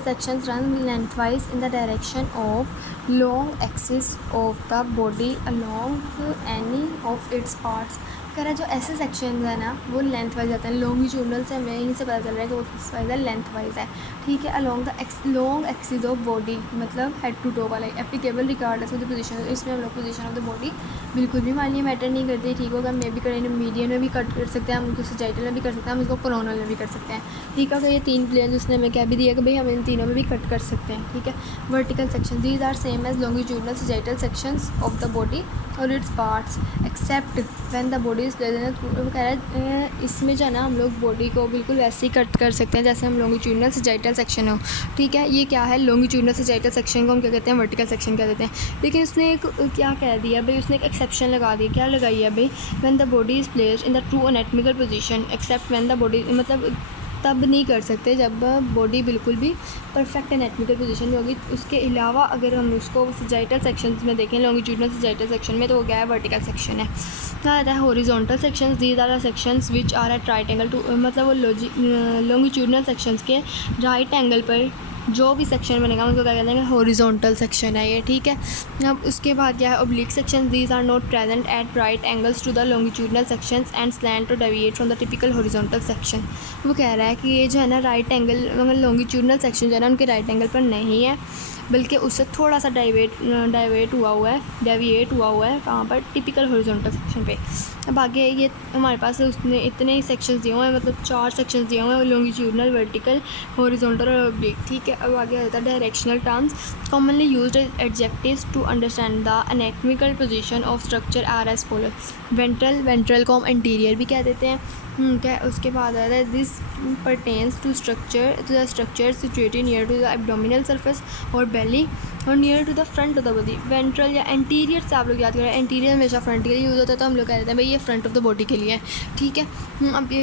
sections run lengthwise in the direction of long axis of the body along any of its parts. कह रहा है जो ऐसे सेक्शन है ना वो लेंथ वाइज आते हैं। लॉन्गिट्यूडनल से हमें यहीं से पता चल रहा है कि वो किस वाइज है? लेंथ वाइज है। ठीक है, along the long axis of body मतलब हेड टू टो वाला applicable regardless of the position. इसमें हम लोग पोजीशन ऑफ द बॉडी बिल्कुल भी मान लिया मैटर नहीं करती। ठीक होगा, मे भी करें मीडियन में भी कट कर सकते हैं, हम उसको सजाइटल में भी कर सकते हैं, हम इसको कोरोनल में भी कर सकते हैं। ठीक है, ये 3 प्लेन जिसने हमें क्या भी दिया कि भाई हम इन तीनों में भी कट कर सकते हैं। ठीक है, vertical section these are same as longitudinal sagittal sections of the body or its parts except when the body is present. वो कह रहा है इसमें जो है ना हम लोग बॉडी को बिल्कुल वैसे ही कट कर सकते हैं जैसे हम लॉन्गिट्यूडनल सजाइटल सेक्शन हो। ठीक है, ये क्या है? लॉन्गिट्यूडनल सजाइटल सेक्शन को हम क्या कहते हैं? वर्टिकल सेक्शन कह देते हैं। लेकिन उसने एक क्या कह दिया भाई, उसने एक एक्सेप्शन लगा दी। क्या लगाई है भाई? When the body is placed in the true anatomical position accept when the body, मतलब तब नहीं कर सकते जब बॉडी बिल्कुल भी परफेक्ट एनाटॉमिकल पोजीशन में होगी। उसके अलावा अगर हम उसको सजाइटल सेक्शंस में देखें, लॉन्गिट्यूडनल सजाइटल सेक्शन में, तो वो क्या है? वर्टिकल सेक्शन है। क्या आता है? Horizontal sections these are the sections which are at right angle to, मतलब वो लॉन्गिट्यूडनल सेक्शंस के राइट एंगल पर जो भी सेक्शन बनेगा उनको क्या कहते हैं, हॉरिजॉन्टल सेक्शन है ये, ठीक है। अब उसके बाद क्या है, oblique section, these are not present at right angles to the longitudinal sections and slant or deviate from the typical horizontal section. वो कह रहा है कि ये जो है ना राइट एंगल, मतलब लॉन्गिट्यूडनल सेक्शन जो है ना उनके राइट एंगल पर नहीं है, बल्कि उससे थोड़ा सा डेविएट हुआ हुआ है कहाँ पर, टिपिकल हॉरिजॉन्टल सेक्शन पे। अब आगे ये हमारे पास उसने इतने ही सेक्शंस दिए हुए हैं, मतलब 4 सेक्शंस दिए हुए हैं, लॉन्गिट्यूडनल, वर्टिकल, हॉरिजॉन्टल और ऑब्लिक, ठीक है। अब आगे आता है directional terms commonly used adjectives to understand the anatomical position of structure are as follow. Ventral को हम एंटीरियर भी कह देते हैं, क्या। उसके बाद आता है this pertains to the structure situated near to the abdominal surface और बेली और near to the front of the body. Ventral या एंटीरियर से आप लोग याद करें, एंटीरियर हमेशा फ्रंट के लिए यूज़ होता है, तो हम लोग कह देते हैं भाई ये फ्रंट ऑफ द बॉडी के लिए है, ठीक है। अब ये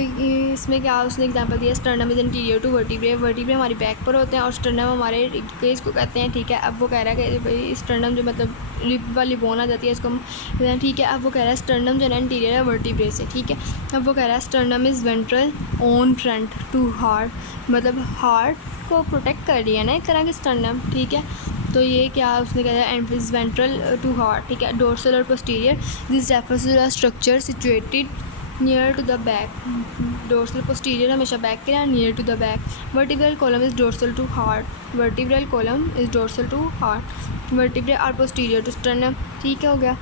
इसमें क्या उसने एग्जांपल दिया, sternum is anterior to vertebrae हमारी बैक पर होते हैं और स्टर्नम हमारे रिब्स को कहते हैं, ठीक है। अब वो कह रहा है कि भाई स्टर्नम जो मतलब रिब वाली बोन आ जाती है इसको हम, ठीक है। अब वो कह रहा है स्टर्नम जो है एंटीरियर है वर्टिब्रे से, ठीक है। अब वो कह रहा है sternum is ventral on front to heart, मतलब हार्ट को प्रोटेक्ट कर रही है ना एक तरह की स्टर्नम, ठीक है। तो ये क्या उसने कहा है, and is ventral to heart, ठीक है। डोर्सल और posterior, this refers to the structure situated near to the back. Dorsal posterior हमेशा बैक के लिए, near to the back. Vertebral column is dorsal to heart, vertebral column is dorsal to heart, vertebrae are posterior to sternum, ठीक है, हो गया।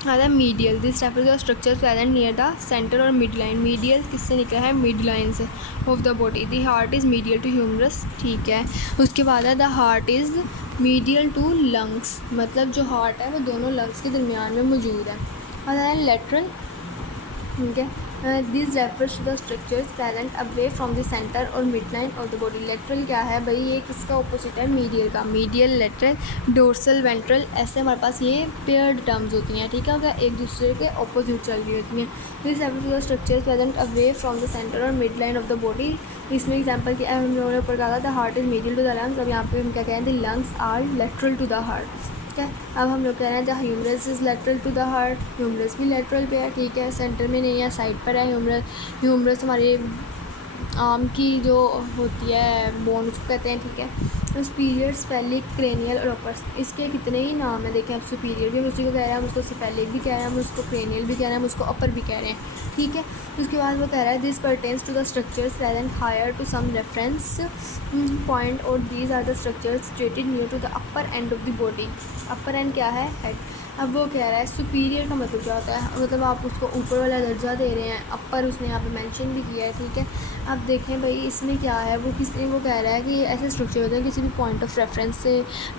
आता है medial, this refers to structures present near the centre और mid line. Medial किससे निकला है, मिड लाइन से of the body. The heart is medial to humerus, ठीक है। उसके बाद है the heart is medial to lungs, मतलब जो हार्ट है वो दोनों लंग्स के दरमियान में मौजूद है। आता है लेटरल, ठीक है। This refers to the structures present away from the centre और mid line of the body. Lateral क्या है भाई, ये किसका ऑपोजिट है, मीडियल का। मीडियल, लेटरल, डोर्सल, वेंट्रल, ऐसे हमारे पास ये पेयर्ड टर्म्स होती हैं, ठीक है, अगर एक दूसरे के ऑपोजिट चल रही होती हैं। This refers to the structures present away from the centre और mid line of the body. इसमें एग्जाम्पल क्या है, हम लोगों ने ऊपर कहा था the heart is medial to the lungs, अब यहाँ पे हम क्या कहें, the lungs are lateral to the heart, ठीक है। अब हम लोग कह रहे हैं the humerus is lateral to the heart, humerus भी लेटरल पे है, ठीक है, सेंटर में नहीं है, साइड पर है ह्यूमरस हमारे आर्म की जो होती है बोन उसको कहते हैं, ठीक है। सुपीरियर, स्पेलिक, क्रेनियल और अपर, इसके कितने ही नाम है, देखें आप, सुपीरियर भी हम उसी को कह रहे हैं, हम उसको स्पेलिक भी कह रहे हैं, हम उसको क्रेनियल भी कह रहे हैं, हम उसको अपर भी कह रहे हैं, ठीक है। उसके बाद वो कह रहा है this pertains to the structures present higher to some reference point और these are the structures situated near to the upper end of the body. Upper end क्या है, हेड। अब वो कह रहा है सुपीरियर का मतलब क्या होता है, मतलब आप उसको ऊपर वाला दर्जा दे रहे हैं, अपर उसने यहाँ पे मेंशन भी किया है, ठीक है। अब देखें भाई इसमें क्या है, वो कह रहा है कि ऐसे स्ट्रक्चर होते हैं किसी भी पॉइंट ऑफ रेफरेंस से,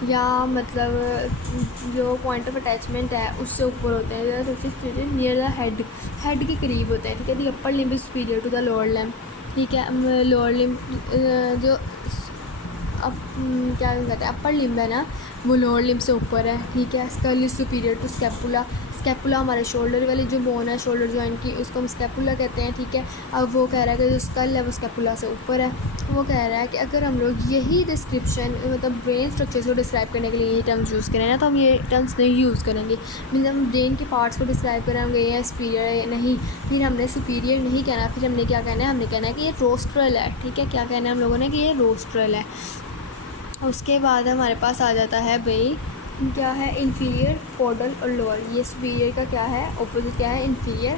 या मतलब जो पॉइंट ऑफ अटैचमेंट है उससे ऊपर होते हैं, नियर द हेड के करीब होते हैं, ठीक है। The upper limb is superior to the lower limb, ठीक है। लोअर लिम्ब जो क्या कहते हैं, अपर लिम्ब है ना वो लोअर लिम्ब से ऊपर है, ठीक है। Skull is superior to scapula, scapula हमारे शोल्डर वाली जो बोन है शोल्डर जॉइंट की, उसको हम स्कैपुला कहते हैं, ठीक है। अब वो कह रहा है कि जो स्कल है वो स्कैपुला से ऊपर है। वो कह रहा है कि अगर हम लोग यही डिस्क्रिप्शन मतलब ब्रेन स्ट्रक्चर को डिस्क्राइब करने के लिए यही टर्म्स यूज़ करें ना, तो हम ये टर्म्स नहीं यूज़ करेंगे। मीन हम ब्रेन के पार्ट्स को डिस्क्राइब करेंगे ये सुपीरियर है नहीं, फिर हमने सुपीरियर नहीं कहना, फिर हमने क्या कहना है, हमने कहना है कि ये रोस्ट्रल है, ठीक है। क्या कहना है हम लोगों ने, कि ये रोस्ट्रल है। उसके बाद हमारे पास आ जाता है भाई क्या है, इन्फीरियर, कॉडल और लोअर। ये सुपीरियर का क्या है, ऑपोजिट क्या है, इन्फीरियर,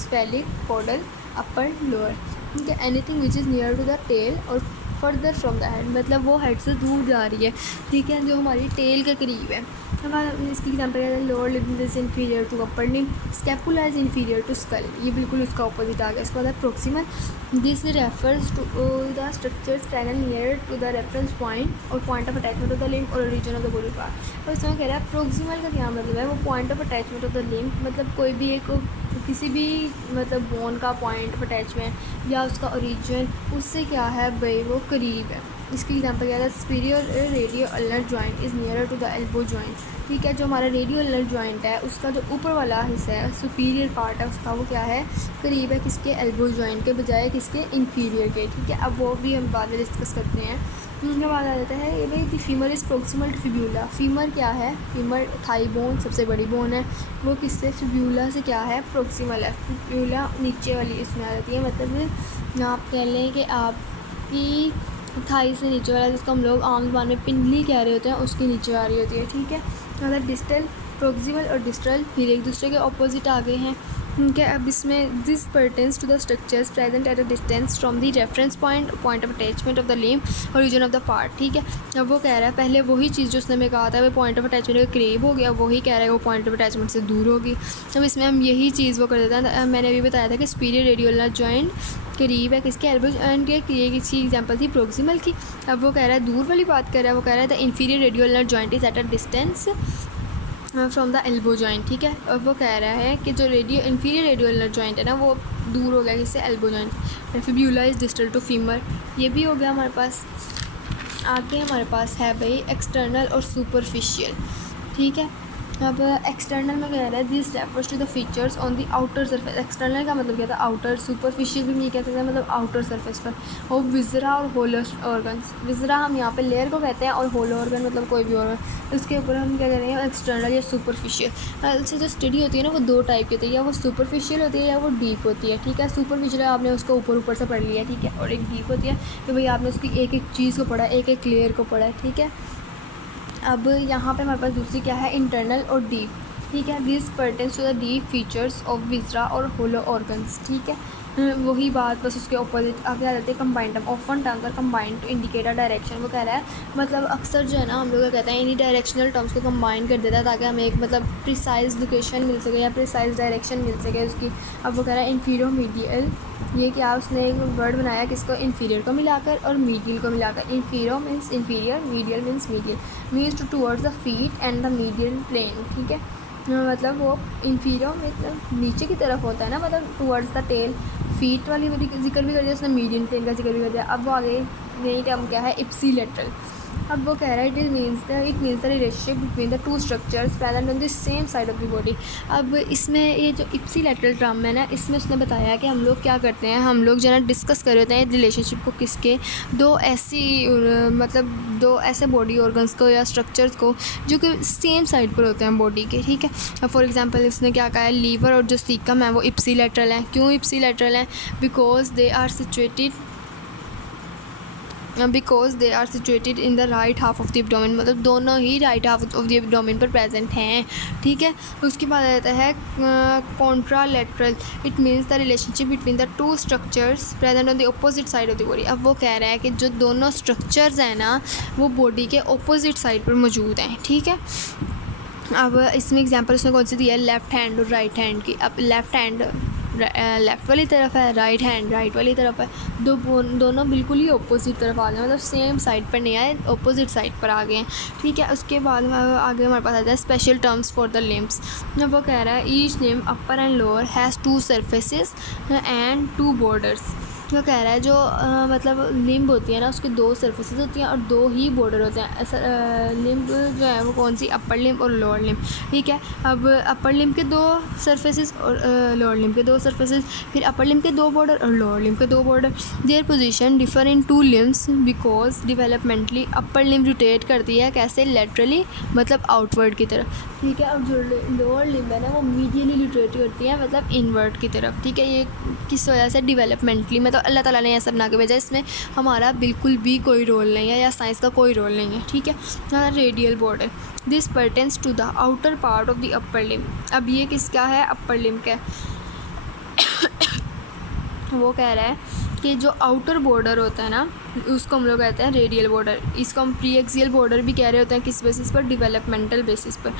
स्पेलिक, कॉडल, अपर, लोअर, ठीक है। Anything which is near to the tail और फर्दर फ्रॉम द हेड, मतलब वो हेड से दूर जा रही है, ठीक है, जो हमारी टेल के करीब है। हमारा इसकी एग्जाम्पल है lower limb is inferior to upper limb, scapula is inferior to skull, ये बिल्कुल उसका ऑपोजिट आ गया। इसके बाद proximal, this refers to the structures present near to the reference point और point of attachment of the limb और region of the body part. और इसमें कह रहा है प्रोक्सिमल का क्या मतलब है, वो point of attachment of the limb, मतलब कोई भी एक किसी भी मतलब बोन का पॉइंट ऑफ अटैचमेंट या उसका ओरिजिन उससे क्या है भाई वो करीब है। इसकी एग्जांपल क्या है, superior radio ulnar joint is nearer to the elbow joint, ठीक है। जो हमारा रेडियो अल्नर जॉइंट है उसका जो ऊपर वाला हिस्सा है सुपीरियर पार्ट है उसका, वो क्या है, करीब है किसके, एल्बो जॉइंट के बजाय किसके, इन्फीरियर के, ठीक है। अब वो भी हम बाद में डिस्कस करते हैं। उनके बाद आ जाता है ये भाई the femur is proximal to fibula. Femur क्या है, फीमर थाई बोन सबसे बड़ी बोन है, वो किससे, फिब्यूला से क्या है, प्रोक्सिमल है। फिब्यूला नीचे वाली इसमें आ जाती है, मतलब आप कह लें कि आपकी थाई से नीचे वाला, जिसको हम लोग आम ज़बान में पिंडली कह रहे होते हैं, उसके नीचे आ रही होती है, ठीक है। मतलब डिस्टल, प्रोक्सिमल और डिस्टल फिर एक दूसरे के ऑपोजिट आ गए हैं, ठीक है। अब इसमें this pertains to the structures present at a distance from the reference point of attachment of the limb और रीजन ऑफ द पार्ट, ठीक है। अब वो कह रहा है पहले वही चीज़ जो उसने हमें कहा था वो पॉइंट ऑफ अटैचमेंट के करीब हो गया, वही कह रहा है वो पॉइंट ऑफ अटैचमेंट से दूर होगी। अब इसमें हम यही चीज़ वो कर देते हैं। मैंने अभी बताया था कि सुपीरियर रेडियोलर जॉइंट करीब है किसके, एल्बो जॉइंट के, ये किसी एग्जांपल थी प्रोक्सिमल की। अब वो कह रहा है दूर वाली बात कर रहा है, वो कह रहा है the inferior radioulnar joint is eight a distance from the elbow joint, ठीक है। और वो कह रहा है कि जो इंफीरियर रेडियोलर जॉइंट है ना वो दूर हो गया किससे, elbow joint. Fibula is distal to femur, ये भी हो गया हमारे पास। आगे हमारे पास है भाई एक्सटर्नल और सुपरफिशियल, ठीक है। अब एक्सटर्नल में कह रहा है this refers to the features on the outer surface. External का मतलब क्या था, आउटर, सुपरफिशियल भी नहीं कह सकते, मतलब आउटर सरफेस पर। और विजरा और होलो ऑर्गन्स, विजरा हम यहाँ पे लेयर को कहते हैं और होलो ऑर्गन मतलब कोई भी ऑर्गन, उसके ऊपर हम क्या कह रहे हैं, एक्सटर्नल या सुपरफिशियल। से जो स्टडी होती है ना वो दो टाइप की होती है, या वो सुपरफिशियल होती है या वो डीप होती है, ठीक है। सुपरफिशियल आपने उसको ऊपर ऊपर से पढ़ लिया, ठीक है। और एक डीप होती है कि भाई आपने उसकी एक एक चीज़ को पढ़ा, एक एक लेयर को पढ़ा है, ठीक है। अब यहाँ पे हमारे पास दूसरी क्या है, इंटरनल और डीप, ठीक है। This pertains to the deep features of viscera और होलो ऑर्गन्स, ठीक है। वही बात बस उसके अपोजिट आगे आ जाते हैं combined term. Often terms are combined to indicate a direction, वो कह रहा है मतलब अक्सर जो है ना हम लोग कहते हैं इन्हीं डायरेक्शनल टर्म्स को कंबाइन कर देता है ताकि हमें एक मतलब प्रिसाइज लोकेशन मिल सके या प्रिसाइज डायरेक्शन मिल सके उसकी। अब वो कह रहा है इन्फीरियर मीडियल, ये क्या उसने एक वर्ड बनाया किसको, इन्फीरियर को मिलाकर और मीडियल को मिलाकर। Inferior means inferior, medial means medial, means towards the feet and the medial plane, ठीक है। मतलब वो इन्फीरियर मतलब नीचे की तरफ होता है ना, मतलब टूवर्ड्स द टेल। फीट वाली जिक्र भी कर दिया उसने, मीडियन प्लेन का जिक्र भी कर दिया। अब वो आगे यही टर्म क्या है, इप्सिलेटरल। अब वो कह रहा है it means the relationship between the two structures present on the same side of the body. अब इसमें ये जो इप्सिलेटरल टर्म है ना, इसमें उसने बताया कि हम लोग क्या करते हैं, हम लोग जो है ना डिस्कस कर रहे होते हैं रिलेशनशिप को किसके, दो ऐसे बॉडी ऑर्गन्स को या स्ट्रक्चर्स को जो कि सेम साइड पर होते हैं बॉडी के, ठीक है। अब फॉर एग्जांपल इसने क्या कहा है, लीवर और जो सीकम है वो इप्सिलेटरल हैं। क्यों इप्सिलेटरल हैं, because they are situated in the right half of the abdomen, मतलब दोनों ही right half of the abdomen पर प्रेजेंट हैं, ठीक है। उसके बाद आता है contralateral, it means the relationship between the two structures present on the opposite side of the body. अब वो कह रहा है कि जो दोनों स्ट्रक्चर्स हैं ना वो बॉडी के अपोजिट साइड पर मौजूद हैं, ठीक है। अब इसमें एग्जांपल उसने कौन सी दी है, लेफ़्ट हैंड और राइट हैंड की। अब लेफ़्ट हैंड लेफ़्ट वाली तरफ है, राइट हैंड राइट वाली तरफ है, दोनों बिल्कुल ही अपोजिट तरफ आ गए, मतलब सेम साइड पर नहीं आए, अपोजिट साइड पर आ गए हैं, ठीक है। उसके बाद आगे हमारे पास आता है special terms for the limbs. वो कह रहा है each limb upper and lower has two surfaces and two borders. वो कह रहा है जो मतलब लिम्ब होती है ना उसके दो सरफेसेस होती हैं और दो ही बॉर्डर होते हैं। लिम्ब जो है वो कौन सी, अपर लिम्ब और लोअर लिम्ब, ठीक है। अब अपर लिम्ब के दो सरफेसेस और लोअर लिम्ब के दो सरफेसेस, फिर अपर लिम्ब के दो बॉर्डर और लोअर लिम्ब के दो border. Their position differ in two limbs because developmentally upper limb rotate करती है कैसे, लेटरली मतलब आउटवर्ड की तरफ, ठीक है। अब जो लोअर लिम्ब है ना वो मीडियली रोटेट करती है मतलब इनवर्ड की तरफ, ठीक है। ये किस वजह से, डेवलपमेंटली, मतलब अल्लाह ताला ने ऐसा बना के भेजा, इसमें हमारा बिल्कुल भी कोई रोल नहीं है या साइंस का कोई रोल नहीं है, ठीक है। Radial border, this pertains to the outer part of the upper limb. अब ये किसका है, अपर लिम्ब का। वो कह रहा है कि जो आउटर बॉर्डर होता है ना उसको हम लोग कहते हैं रेडियल बॉर्डर। इसको हम प्री एक्सियल बॉर्डर भी कह रहे होते हैं, किस बेसिस पर, डेवलपमेंटल बेसिस पर।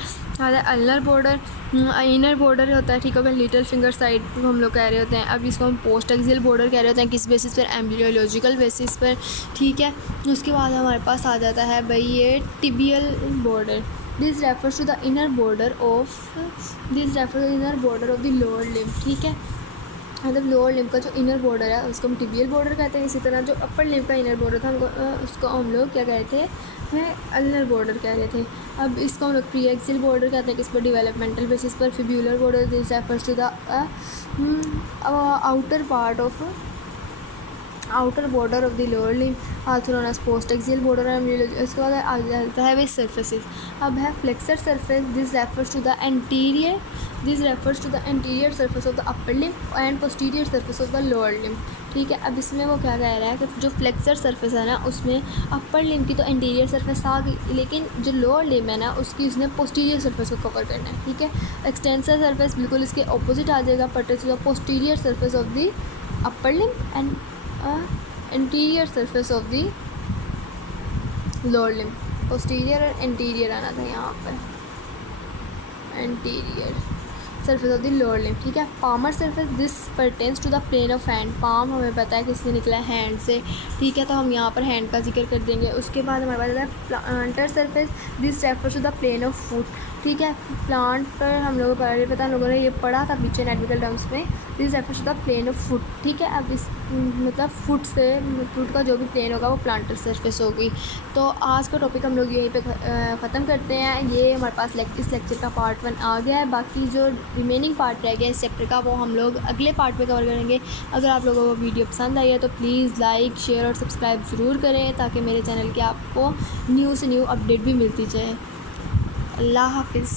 अल्नर बॉर्डर, इनर बॉर्डर होता है, ठीक है, लिटिल फिंगर साइड हम लोग कह रहे होते हैं। अब इसको हम पोस्ट एक्सियल बॉर्डर कह रहे होते हैं, किस बेसिस पर, एम्ब्रियोलॉजिकल बेसिस पर, ठीक है। उसके बाद हमारे पास आ जाता है भाई ये tibial border. This refers to the inner border of the lower limb, ठीक है। मतलब लोअर लिम्ब का जो इनर बॉर्डर है उसको हम टिबियल बॉर्डर कहते हैं। इसी तरह जो अपर लिम्ब का इनर बॉर्डर था उसको हम लोग क्या कह रहे थे, अल्नर बॉर्डर कह रहे थे। अब इसको हम लोग प्री एक्सियल बॉर्डर कहते हैं, किस पर, डेवलपमेंटल बेसिस पर। Fibular border this refers to the outer part of outer border of the lower limb also known as post axial border and इसके बाद आ जाता है वे सर्फेसिस। अब है flexor surface, this refers to the anterior surface of the upper limb and posterior surface of the lower limb. ठीक है, अब इसमें वो क्या कह रहा है कि जो फ्लेक्सर सरफेस है ना उसमें अपर लिम्ब की तो एंटीरियर सरफेस आ गई, लेकिन जो लोअर लिम्ब है ना उसकी उसने पोस्टीरियर सरफेस को कवर करना है। ठीक है, एक्सटेंसर सरफेस बिल्कुल इसके ऑपोजिट आ जाएगा, pertains to the posterior surface of the upper limb and interior surface of the lower limb. Posterior और इंटीरियर आना था यहाँ पर, interior surface of the lower limb. ठीक है, palmar surface, this pertains to the plane of hand. Palm हमें पता है किसने निकला है, हैंड से। ठीक है, तो हम यहाँ पर हैंड का जिक्र कर देंगे। उसके बाद हमारे पास आता है plantar surface, this refers to the plane of foot. ठीक है, प्लांट पर हम लोगों को पहले पता, हम लोगों ने ये पढ़ा था पीछे एनाटॉमिकल टर्म्स में, this refers to the plane of foot. ठीक है, अब इस मतलब फुट से फुट का जो भी प्लेन होगा वो प्लांटर सरफेस होगी। तो आज का टॉपिक हम लोग यहीं पे ख़त्म करते हैं। ये हमारे पास इस लेक्चर का पार्ट 1 आ गया है। बाकी जो रिमेनिंग पार्ट रह गया इस चैप्टर का वो हम लोग अगले पार्ट में कवर करेंगे। अगर आप लोगों को वीडियो पसंद आई है तो प्लीज़ लाइक, शेयर और सब्सक्राइब ज़रूर करें, ताकि मेरे चैनल की आपको न्यू से न्यू अपडेट भी मिलती जाए। अल्लाह हाफिज़।